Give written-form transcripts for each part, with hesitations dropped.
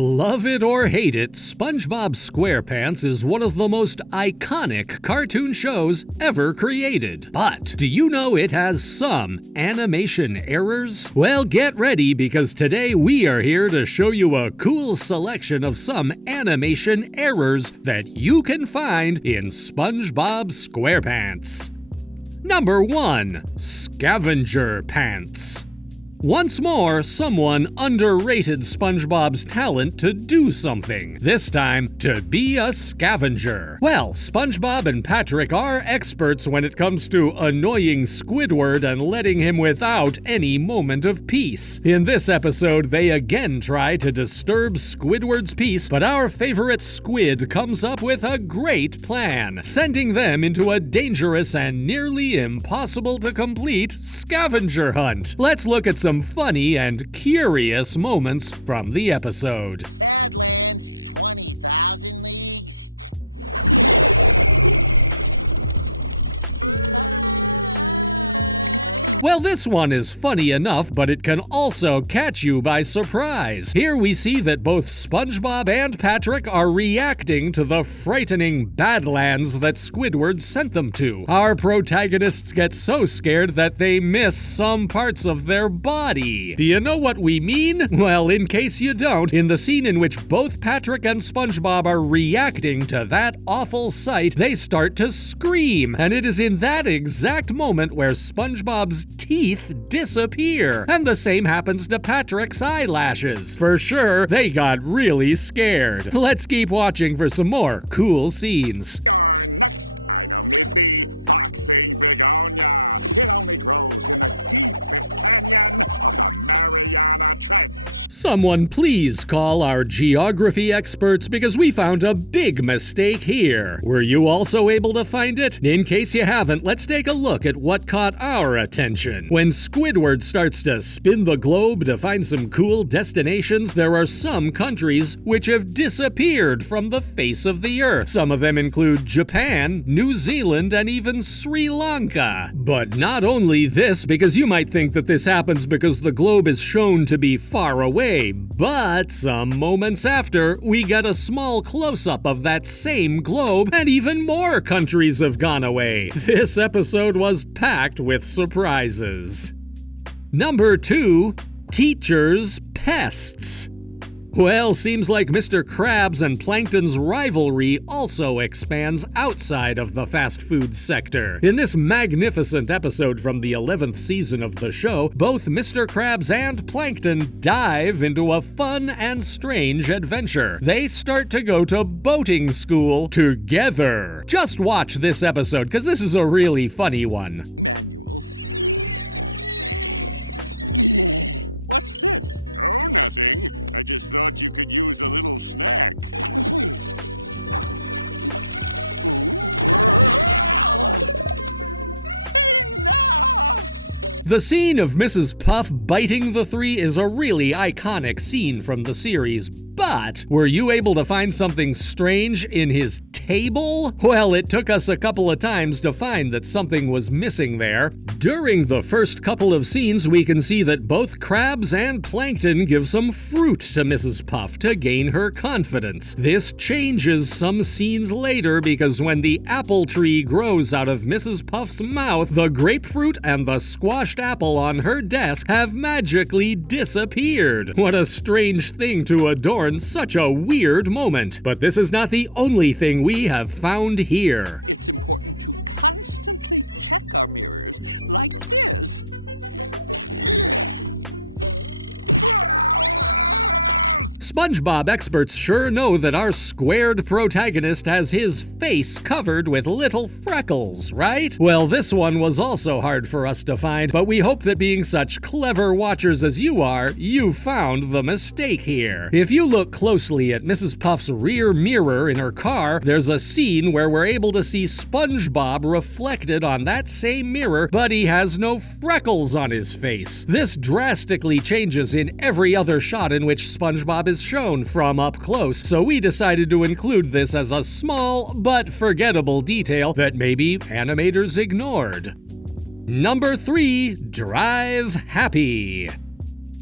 Love it or hate it, SpongeBob SquarePants is one of the most iconic cartoon shows ever created. But do you know it has some animation errors? Well, get ready because today we are here to show you a cool selection of some animation errors that you can find in SpongeBob SquarePants. Number 1. Scavenger Pants. Once more, someone underrated SpongeBob's talent to do something. This time, to be a scavenger. Well, SpongeBob and Patrick are experts when it comes to annoying Squidward and letting him without any moment of peace. In this episode, they again try to disturb Squidward's peace, but our favorite squid comes up with a great plan, sending them into a dangerous and nearly impossible to complete scavenger hunt. Let's look at some funny and curious moments from the episode. Well, this one is funny enough, but it can also catch you by surprise. Here we see that both SpongeBob and Patrick are reacting to the frightening Badlands that Squidward sent them to. Our protagonists get so scared that they miss some parts of their body. Do you know what we mean? Well, in case you don't, in the scene in which both Patrick and SpongeBob are reacting to that awful sight, they start to scream, and it is in that exact moment where SpongeBob's teeth disappear. And the same happens to Patrick's eyelashes. For sure, they got really scared. Let's keep watching for some more cool scenes. Someone please call our geography experts because we found a big mistake here. Were you also able to find it? In case you haven't, let's take a look at what caught our attention. When Squidward starts to spin the globe to find some cool destinations, there are some countries which have disappeared from the face of the earth. Some of them include Japan, New Zealand, and even Sri Lanka. But not only this, because you might think that this happens because the globe is shown to be far away, but some moments after, we get a small close-up of that same globe, and even more countries have gone away. This episode was packed with surprises. Number 2. Teachers' Pests. Well, seems like Mr. Krabs and Plankton's rivalry also expands outside of the fast food sector. In this magnificent episode from the 11th season of the show, both Mr. Krabs and Plankton dive into a fun and strange adventure. They start to go to boating school together. Just watch this episode, because this is a really funny one. The scene of Mrs. Puff biting the three is a really iconic scene from the series, but were you able to find something strange in his table? Well, it took us a couple of times to find that something was missing there. During the first couple of scenes, we can see that both Krabs and Plankton give some fruit to Mrs. Puff to gain her confidence. This changes some scenes later because when the apple tree grows out of Mrs. Puff's mouth, the grapefruit and the squashed apple on her desk have magically disappeared. What a strange thing to adorn such a weird moment. But this is not the only thing we have found here. SpongeBob experts sure know that our squared protagonist has his face covered with little freckles, right? Well, this one was also hard for us to find, but we hope that being such clever watchers as you are, you found the mistake here. If you look closely at Mrs. Puff's rear mirror in her car, there's a scene where we're able to see SpongeBob reflected on that same mirror, but he has no freckles on his face. This drastically changes in every other shot in which SpongeBob is shown from up close, so we decided to include this as a small but forgettable detail that maybe animators ignored. Number 3. Drive Happy.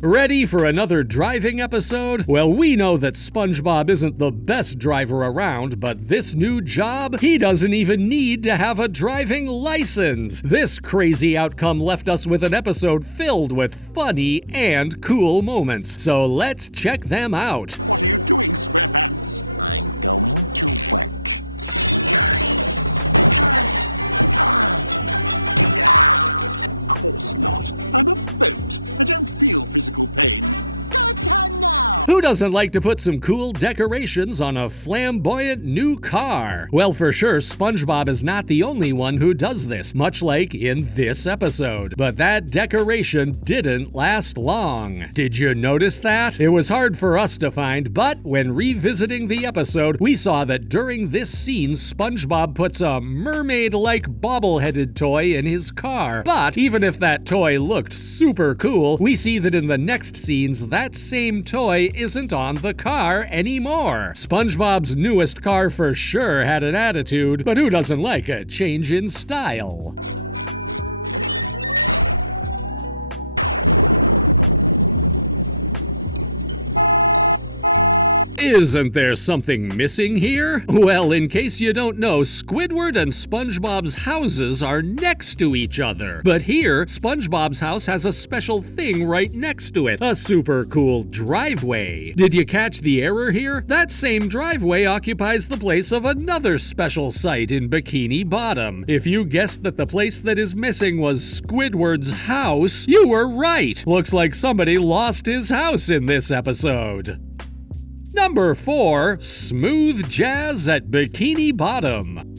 Ready for another driving episode? Well, we know that SpongeBob isn't the best driver around, but this new job, he doesn't even need to have a driving license. This crazy outcome left us with an episode filled with funny and cool moments, so let's check them out. Who doesn't like to put some cool decorations on a flamboyant new car? Well, for sure, SpongeBob is not the only one who does this, much like in this episode. But that decoration didn't last long. Did you notice that? It was hard for us to find, but when revisiting the episode, we saw that during this scene, SpongeBob puts a mermaid-like bobble-headed toy in his car. But even if that toy looked super cool, we see that in the next scenes, that same toy isn't on the car anymore. SpongeBob's newest car for sure had an attitude, but who doesn't like a change in style? Isn't there something missing here? Well, in case you don't know, Squidward and SpongeBob's houses are next to each other. But here, SpongeBob's house has a special thing right next to it, a super cool driveway. Did you catch the error here? That same driveway occupies the place of another special site in Bikini Bottom. If you guessed that the place that is missing was Squidward's house, you were right. Looks like somebody lost his house in this episode. Number 4, Smooth Jazz at Bikini Bottom.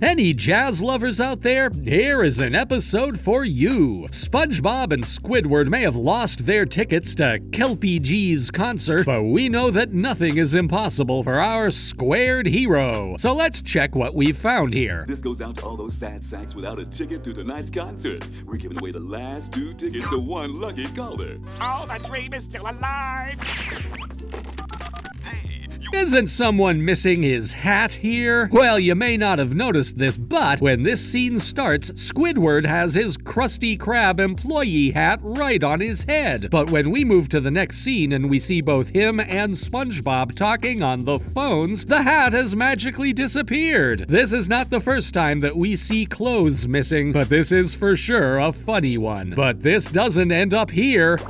Any jazz lovers out there? Here is an episode for you. SpongeBob and Squidward may have lost their tickets to Kelpie G's concert, but we know that nothing is impossible for our squared hero. So let's check what we've found here. This goes out to all those sad sacks without a ticket to tonight's concert. We're giving away the last 2 tickets to one lucky caller. Oh, the dream is still alive! Isn't someone missing his hat here? Well, you may not have noticed this, but when this scene starts, Squidward has his Krusty Krab employee hat right on his head. But when we move to the next scene and we see both him and SpongeBob talking on the phones, the hat has magically disappeared. This is not the first time that we see clothes missing, but this is for sure a funny one. But this doesn't end up here.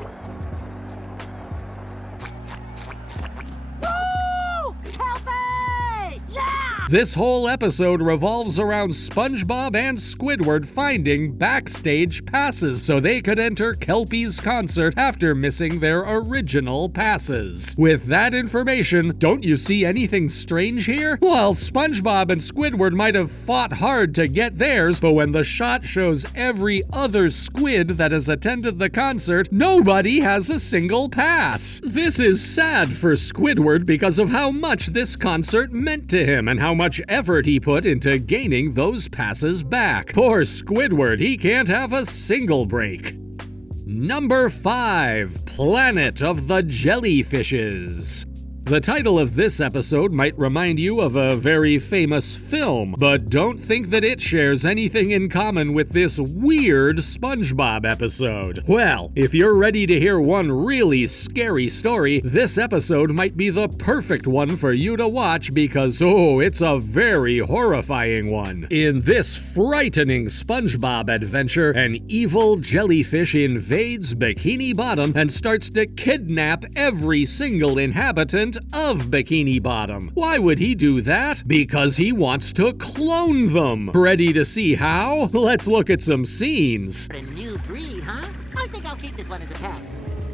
This whole episode revolves around SpongeBob and Squidward finding backstage passes so they could enter Kelpie's concert after missing their original passes. With that information, don't you see anything strange here? Well, SpongeBob and Squidward might have fought hard to get theirs, but when the shot shows every other squid that has attended the concert, nobody has a single pass. This is sad for Squidward because of how much this concert meant to him and how much effort he put into gaining those passes back. Poor Squidward, he can't have a single break. Number 5, Planet of the Jellyfishes. The title of this episode might remind you of a very famous film, but don't think that it shares anything in common with this weird SpongeBob episode. Well, if you're ready to hear one really scary story, this episode might be the perfect one for you to watch because, oh, it's a very horrifying one. In this frightening SpongeBob adventure, an evil jellyfish invades Bikini Bottom and starts to kidnap every single inhabitant of Bikini Bottom. Why would he do that? Because he wants to clone them. Ready to see how? Let's look at some scenes. A new breed, huh? I think I'll keep this one as a pet.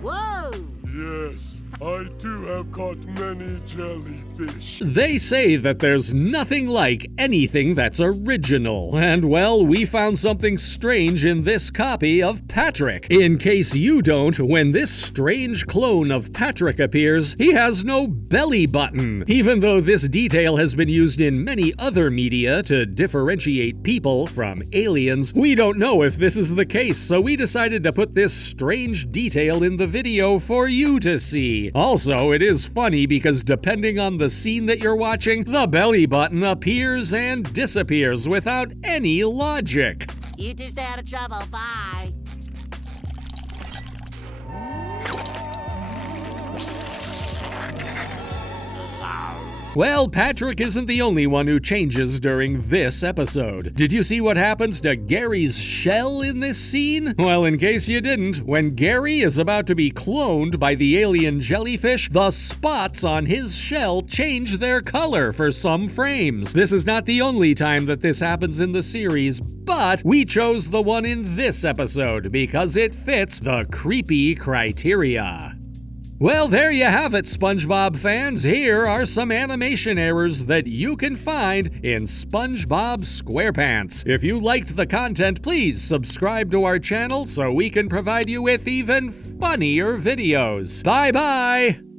Whoa! Yes, I too have caught many jellyfish. They say that there's nothing like anything that's original. And well, we found something strange in this copy of Patrick. In case you don't, when this strange clone of Patrick appears, he has no belly button. Even though this detail has been used in many other media to differentiate people from aliens, we don't know if this is the case, so we decided to put this strange detail in the video for you to see. Also, it is funny because depending on the scene that you're watching, the belly button appears and disappears without any logic. You two stay out of trouble. Bye. Well, Patrick isn't the only one who changes during this episode. Did you see what happens to Gary's shell in this scene? Well, in case you didn't, when Gary is about to be cloned by the alien jellyfish, the spots on his shell change their color for some frames. This is not the only time that this happens in the series, but we chose the one in this episode because it fits the creepy criteria. Well, there you have it, SpongeBob fans. Here are some animation errors that you can find in SpongeBob SquarePants. If you liked the content, please subscribe to our channel so we can provide you with even funnier videos. Bye-bye!